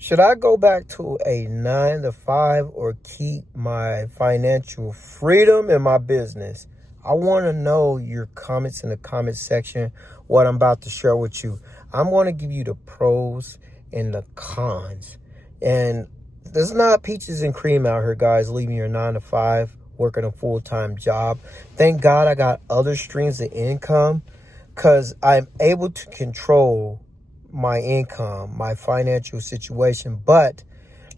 Should I go back to a 9 to 5 or keep my financial freedom in my business? I want to know your comments in the comment section, what I'm about to share with you. I'm going to give you the pros and the cons. And there's not peaches and cream out here, guys, leaving your 9 to 5, working a full-time job. Thank God I got other streams of income because I'm able to control my income, my financial situation. But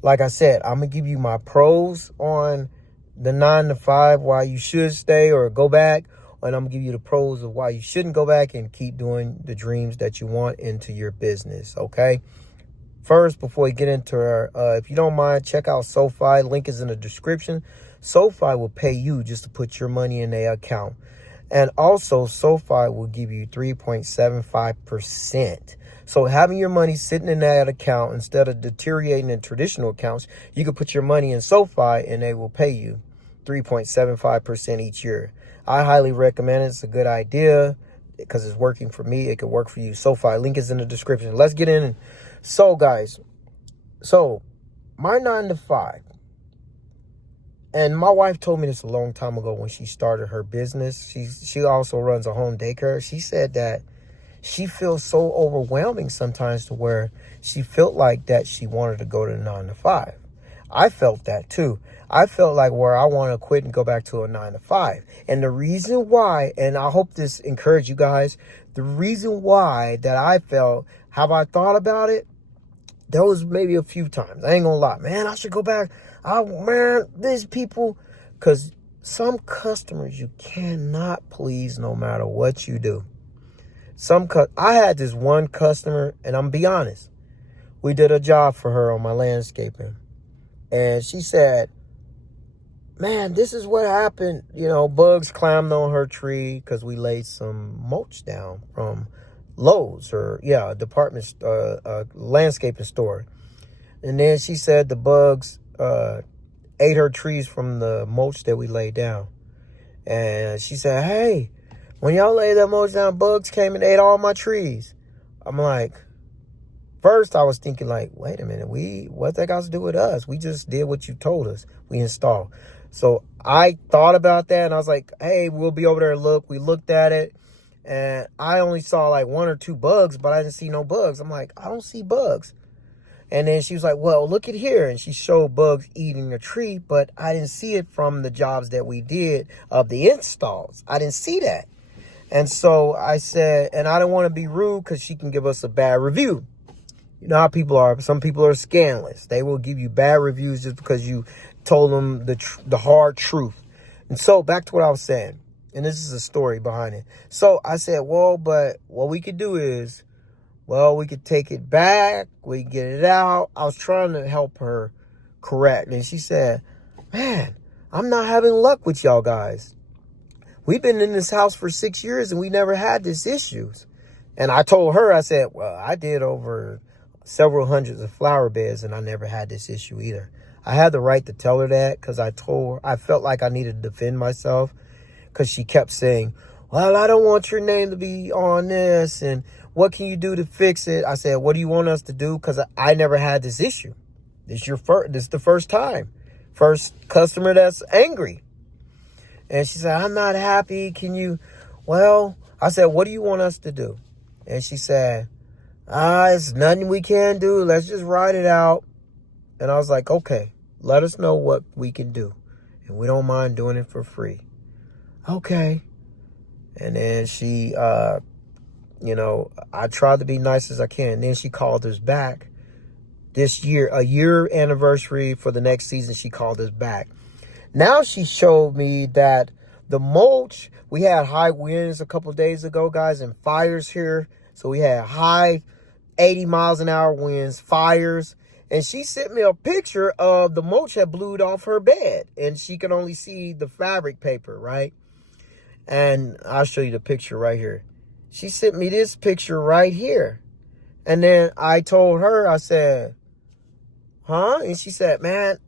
like I said, I'm gonna give you my pros on the 9 to 5, why you should stay or go back, and I'm gonna give you the pros of why you shouldn't go back and keep doing the dreams that you want into your business. Okay. First, before we get into our, if you don't mind, check out SoFi. Link is in the description. SoFi will pay you just to put your money in their account. And also, SoFi will give you 3.75%. So having your money sitting in that account instead of deteriorating in traditional accounts, you can put your money in SoFi and they will pay you 3.75% each year. I highly recommend it. It's a good idea because it's working for me. It could work for you. SoFi, link is in the description. Let's get in. So, guys, my 9 to 5. And my wife told me this a long time ago when she started her business. She also runs a home daycare. She said that she feels so overwhelming sometimes to where she felt like that she wanted to go to 9 to 5. I felt that too. I felt like where I want to quit and go back to a 9 to 5. And the reason why, and I hope this encouraged you guys, the reason why that I felt, have I thought about it? There was maybe a few times. I ain't gonna lie, man, I should go back. Man, these people, because some customers you cannot please no matter what you do. I had this one customer, and I'm gonna be honest. We did a job for her on my landscaping. And she said, man, this is what happened. You know, bugs climbed on her tree because we laid some mulch down from Lowe's or, a department, landscaping store. And then she said the bugs ate her trees from the mulch that we laid down. And she said, hey, when y'all laid that mulch down, bugs came and ate all my trees. I'm like, first I was thinking like, wait a minute, what that got to do with us? We just did what you told us. We installed. So I thought about that and I was like, hey, we'll be over there and look. We looked at it and I only saw like 1 or 2 bugs, but I didn't see no bugs. I'm like, I don't see bugs. And then she was like, well, look at here. And she showed bugs eating the tree, but I didn't see it from the jobs that we did of the installs. I didn't see that. And so I said, and I don't want to be rude because she can give us a bad review. You know how people are. Some people are scandalous. They will give you bad reviews just because you told them the hard truth. And so back to what I was saying. And this is a story behind it. So I said, well, but what we could do is, well, we could take it back. We can get it out. I was trying to help her correct. And she said, man, I'm not having luck with y'all guys. We've been in this house for 6 years and we never had these issues. And I told her, I said, well, I did over several hundreds of flower beds and I never had this issue either. I had the right to tell her that because I felt like I needed to defend myself because she kept saying, well, I don't want your name to be on this. And what can you do to fix it? I said, what do you want us to do? Because I never had this issue. This is the first time. First customer that's angry. And she said, I'm not happy. I said, what do you want us to do? And she said, it's nothing we can do. Let's just ride it out. And I was like, okay, let us know what we can do. And we don't mind doing it for free. Okay. And then she, I tried to be nice as I can. And then she called us back this year, a year anniversary for the next season. She called us back. Now she showed me that the mulch, we had high winds a couple of days ago, guys, and fires here. So we had high 80 miles an hour winds, fires. And she sent me a picture of the mulch that blew off her bed. And she could only see the fabric paper, right? And I'll show you the picture right here. She sent me this picture right here. And then I told her, I said, huh? And she said, man,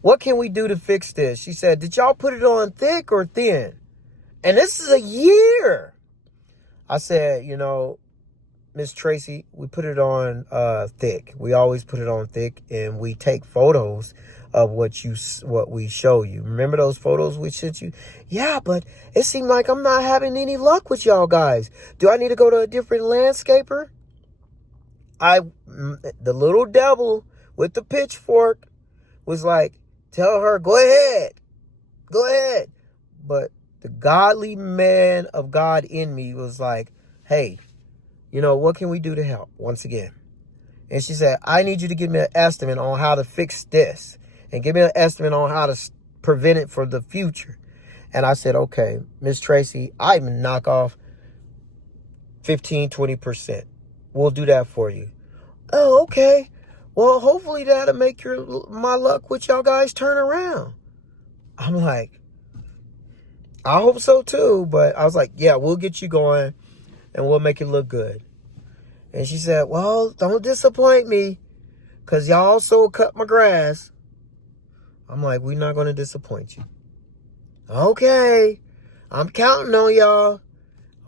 what can we do to fix this? She said, did y'all put it on thick or thin? And this is a year. I said, Miss Tracy, we put it on thick. We always put it on thick, and we take photos of what we show you. Remember those photos we sent you? Yeah, but it seemed like I'm not having any luck with y'all guys. Do I need to go to a different landscaper? The little devil with the pitchfork was like, tell her, go ahead. But the godly man of God in me was like, hey, what can we do to help once again? And she said, I need you to give me an estimate on how to fix this and give me an estimate on how to prevent it for the future. And I said, okay, Miss Tracy, I can knock off 15-20%. We'll do that for you. Oh, okay. Well, hopefully that'll make my luck with y'all guys turn around. I'm like, I hope so too. But I was like, yeah, we'll get you going and we'll make it look good. And she said, well, don't disappoint me because y'all also cut my grass. I'm like, we're not going to disappoint you. Okay. I'm counting on y'all.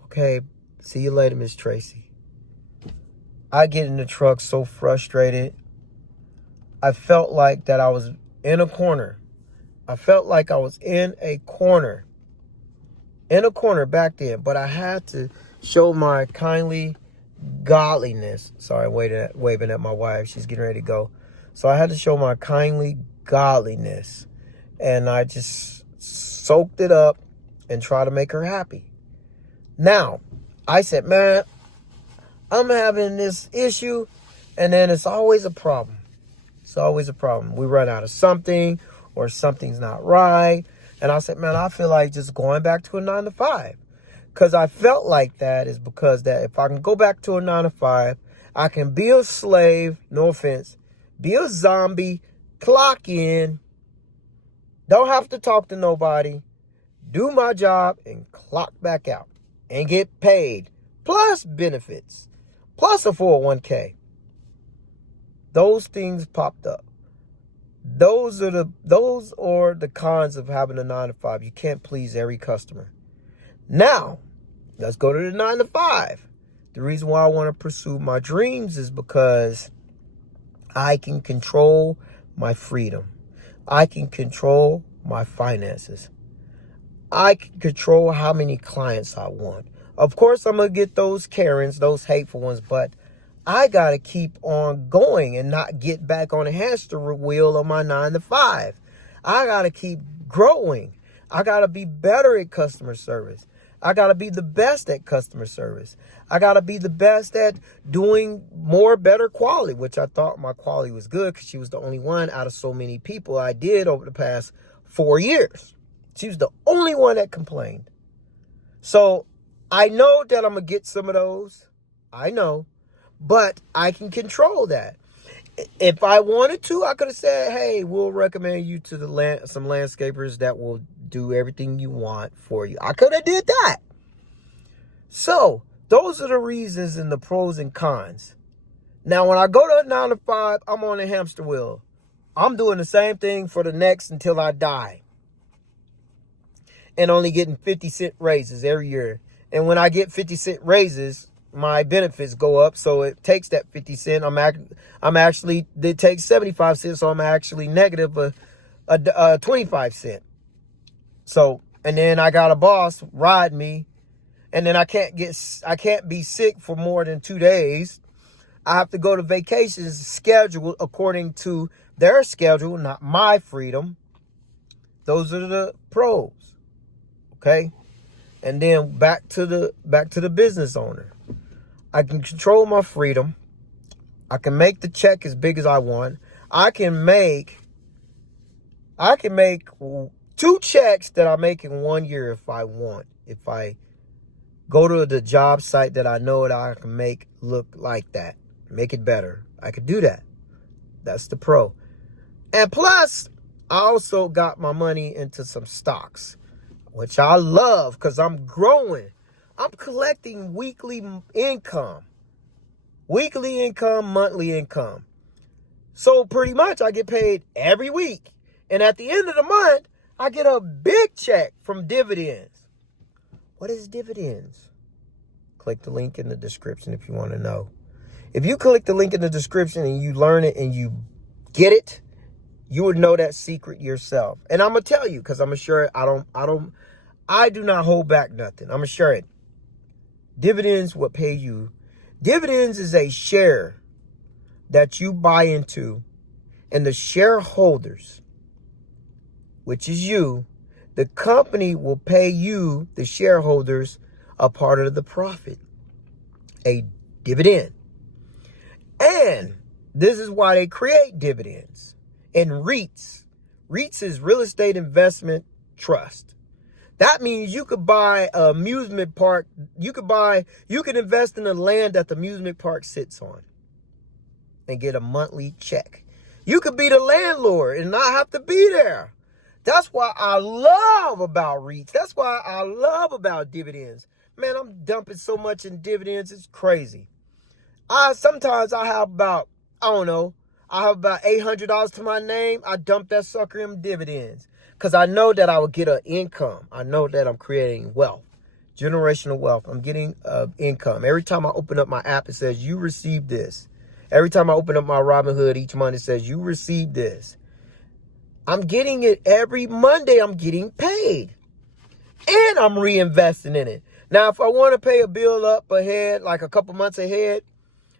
Okay. See you later, Miss Tracy. I get in the truck so frustrated. I felt like that I was in a corner. I felt like I was in a corner back then. But I had to show my kindly godliness. Sorry, waving at my wife. She's getting ready to go. So I had to show my kindly godliness. And I just soaked it up and try to make her happy. Now, I said, man, I'm having this issue. And then it's always a problem. It's always a problem. We run out of something or something's not right. And I said, man, I feel like just going back to a 9-to-5. Because I felt like that is because that if I can go back to a 9-to-5, I can be a slave, no offense, be a zombie, clock in, don't have to talk to nobody, do my job, and clock back out and get paid, plus benefits, plus a 401k. Those things popped up. Those are the cons of having a 9-to-5. You can't please every customer. Now, let's go to the 9-to-5. The reason why I want to pursue my dreams is because I can control my freedom. I can control my finances. I can control how many clients I want. Of course, I'm going to get those Karens, those hateful ones, but I got to keep on going and not get back on the hamster wheel of my 9-to-5. I got to keep growing. I got to be better at customer service. I got to be the best at customer service. I got to be the best at doing better quality, which I thought my quality was good because she was the only one out of so many people I did over the past 4 years. She was the only one that complained. So I know that I'm going to get some of those. I know. But I can control that. If I wanted to, I could have said, hey, we'll recommend you to some landscapers that will do everything you want for you. I could have did that. So those are the reasons and the pros and cons. Now, when I go to a 9-to-5, I'm on a hamster wheel. I'm doing the same thing for the next until I die. And only getting 50-cent raises every year. And when I get 50-cent raises, my benefits go up, so it takes that 50 cent. It takes 75 cents, so I'm actually negative a 25 cent. So, and then I got a boss ride me, and then I can't be sick for more than 2 days. I have to go to vacations scheduled according to their schedule, not my freedom. Those are the pros. Okay? And then back to the business owner. I can control my freedom. I can make the check as big as I want. I can make 2 checks that I make in 1 year if I want. If I go to the job site that I know that I can make look like that, make it better, I could do that. That's the pro. And plus, I also got my money into some stocks, which I love because I'm growing. I'm collecting weekly income, monthly income. So pretty much I get paid every week. And at the end of the month, I get a big check from dividends. What is dividends? click the link in the description if you want to know. If you click the link in the description and you learn it and you get it, you would know that secret yourself. And I'm going to tell you, because I'm going to share it. I do not hold back nothing. I'm going to share it. Dividends will pay you. Dividends is a share that you buy into, and the shareholders, which is you, the company will pay you, the shareholders, a part of the profit, a dividend. And this is why they create dividends. And REITs. REITs is real estate investment trust. That means you could buy an amusement park. You could invest in the land that the amusement park sits on and get a monthly check. You could be the landlord and not have to be there. That's why I love about REITs. That's why I love about dividends. Man, I'm dumping so much in dividends. It's crazy. Sometimes I have about, I have about $800 to my name. I dump that sucker in dividends because I know that I will get an income. I know that I'm creating wealth, generational wealth. I'm getting income. Every time I open up my app, it says you received this. Every time I open up my Robinhood each month, it says you received this. I'm getting it every Monday. I'm getting paid and I'm reinvesting in it. Now, if I want to pay a bill up ahead, like a couple months ahead,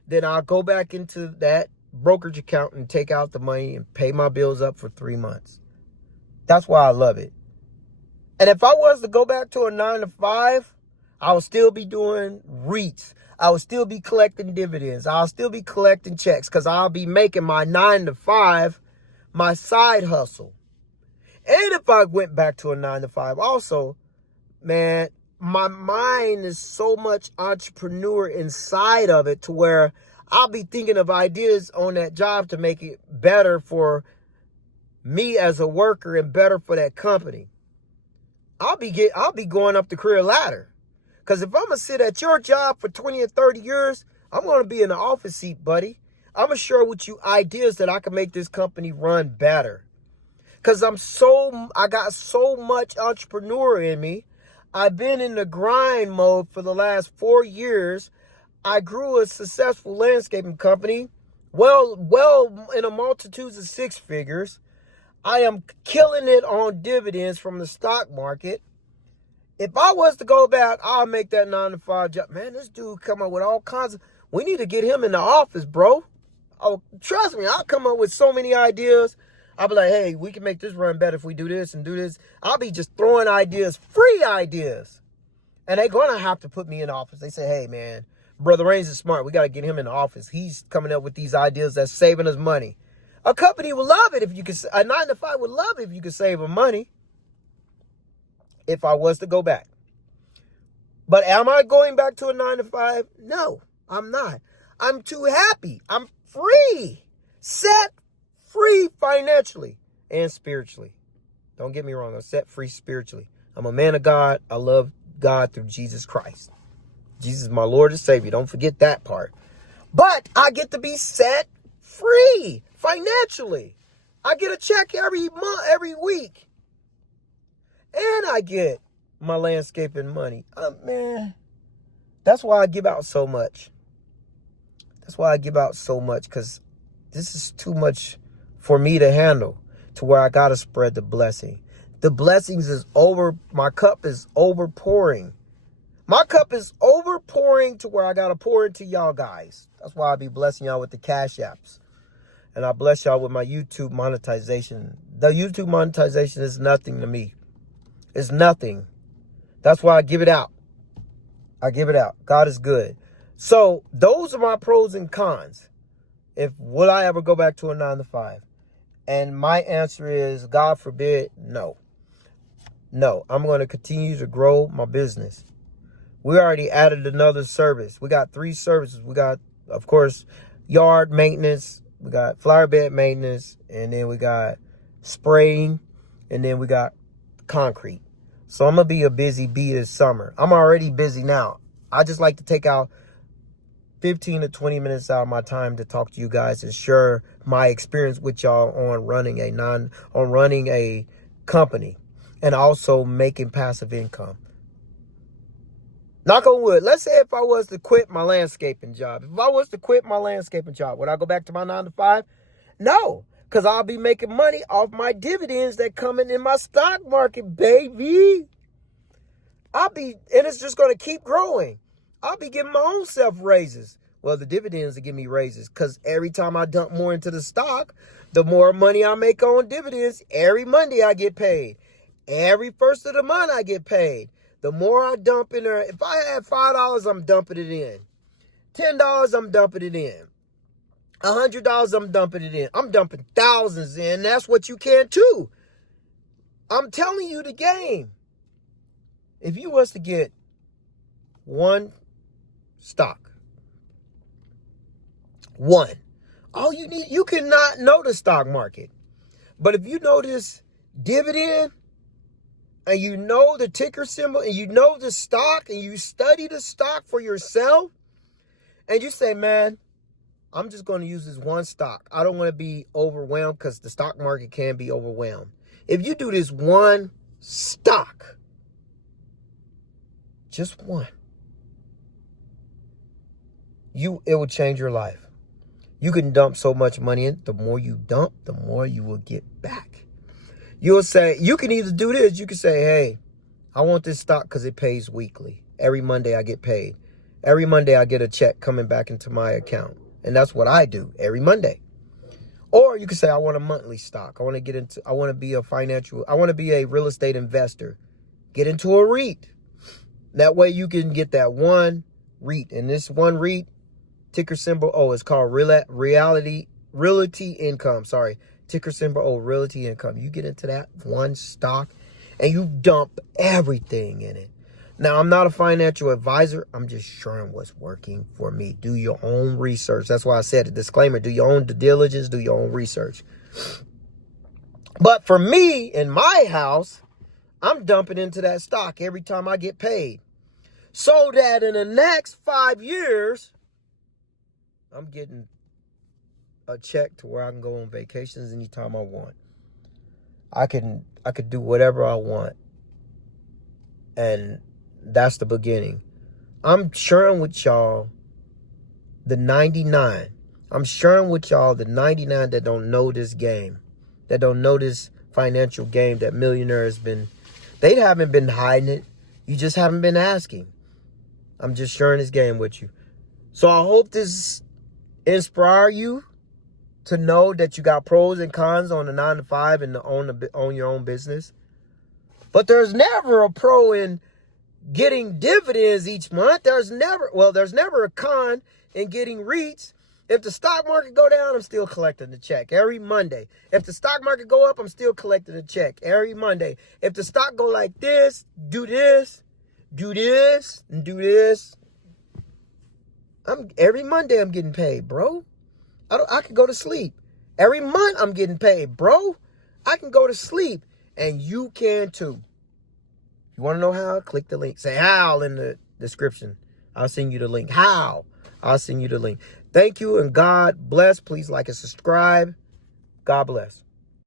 then I'll go back into that brokerage account and take out the money and pay my bills up for 3 months. That's why I love it. And if I was to go back to a 9-to-5, I would still be doing REITs. I would still be collecting dividends. I'll still be collecting checks because I'll be making my 9-to-5 my side hustle. And if I went back to a 9-to-5 also, man, my mind is so much entrepreneur inside of it to where I'll be thinking of ideas on that job to make it better for me as a worker and better for that company. I'll be going up the career ladder. Because if I'm going to sit at your job for 20 or 30 years, I'm going to be in the office seat, buddy. I'm going to share with you ideas that I can make this company run better. Because I got so much entrepreneur in me. I've been in the grind mode for the last 4 years. I grew a successful landscaping company, well in a multitudes of 6 figures. I am killing it on dividends from the stock market. If I was to go back, I'll make that 9-to-5 job. Man, this dude come up with all kinds of, we need to get him in the office, bro. Oh, trust me, I'll come up with so many ideas. I'll be like, hey, we can make this run better if we do this and do this. I'll be just throwing ideas, free ideas. And they're going to have to put me in the office. They say, hey, man, Brother Raines is smart. We got to get him in the office. He's coming up with these ideas that's saving us money. A company would love it if you could, a 9-to-5 would love it if you could save them money. If I was to go back. But am I going back to a 9-to-5? No, I'm not. I'm too happy. I'm free. Set free financially and spiritually. Don't get me wrong. I'm set free spiritually. I'm a man of God. I love God through Jesus Christ. Jesus is my Lord and Savior. Don't forget that part. But I get to be set free financially. I get a check every month, every week. And I get my landscaping money. Man, that's why I give out so much. That's why I give out so much, because this is too much for me to handle, to where I got to spread the blessing. The blessings is over. My cup is overpouring. My cup is overpouring to where I got to pour into y'all guys. That's why I be blessing y'all with the cash apps. And I bless y'all with my YouTube monetization. The YouTube monetization is nothing to me. It's nothing. That's why I give it out. I give it out. God is good. So those are my pros and cons. Will I ever go back to a 9-to-5? And my answer is, God forbid, no. No, I'm going to continue to grow my business. We already added another service. We got 3 services. We got, of course, yard maintenance. We got flower bed maintenance. And then we got spraying. And then we got concrete. So I'm going to be a busy bee this summer. I'm already busy now. I just like to take out 15 to 20 minutes out of my time to talk to you guys and share my experience with y'all on running a company and also making passive income. Knock on wood. Let's say if I was to quit my landscaping job. If I was to quit my landscaping job, would I go back to my 9 to 5? No, because I'll be making money off my dividends that coming in my stock market, baby. And it's just going to keep growing. I'll be giving my own self raises. Well, the dividends will give me raises because every time I dump more into the stock, the more money I make on dividends. Every Monday I get paid. Every first of the month I get paid. The more I dump in there, if I had $5, I'm dumping it in. $10, I'm dumping it in. $100, I'm dumping it in. I'm dumping thousands in. That's what you can too. I'm telling you the game. If you was to get one stock, all you need, you cannot know the stock market. But if you know this dividend, and you know the ticker symbol, and you know the stock, and you study the stock for yourself, and you say, man, I'm just going to use this one stock. I don't want to be overwhelmed because the stock market can be overwhelmed. If you do this one stock, just one, it will change your life. You can dump so much money in. The more you dump, the more you will get back. You'll say, you can either do this. You can say, hey, I want this stock because it pays weekly. Every Monday I get paid. Every Monday I get a check coming back into my account. And that's what I do every Monday. Or you can say, I want a monthly stock. I want to be a real estate investor. Get into a REIT. That way you can get that one REIT. And this one REIT, ticker symbol O, is called Realty Income. Ticker symbol O, Realty Income. You get into that one stock and you dump everything in it. Now, I'm not a financial advisor. I'm just sharing what's working for me. Do your own research. That's why I said a disclaimer. Do your own due diligence. Do your own research. But for me, in my house, I'm dumping into that stock every time I get paid. So that in the next 5 years, I'm getting a check to where I can go on vacations anytime I want. I could do whatever I want. And that's the beginning. I'm sharing with y'all the 99. I'm sharing with y'all the 99 that don't know this game. That don't know this financial game that millionaires they haven't been hiding it. You just haven't been asking. I'm just sharing this game with you. So I hope this inspire you to know that you got pros and cons on the 9 to 5 and own your own business. But there's never a pro in getting dividends each month. There's never a con in getting REITs. If the stock market go down, I'm still collecting the check every Monday. If the stock market go up, I'm still collecting the check every Monday. If the stock go like this, do this, and do this. Every Monday I'm getting paid, bro. I can go to sleep. Every month I'm getting paid, bro. I can go to sleep, and you can too. You want to know how? Click the link. Say how in the description. I'll send you the link. How? I'll send you the link. Thank you, and God bless. Please like and subscribe. God bless.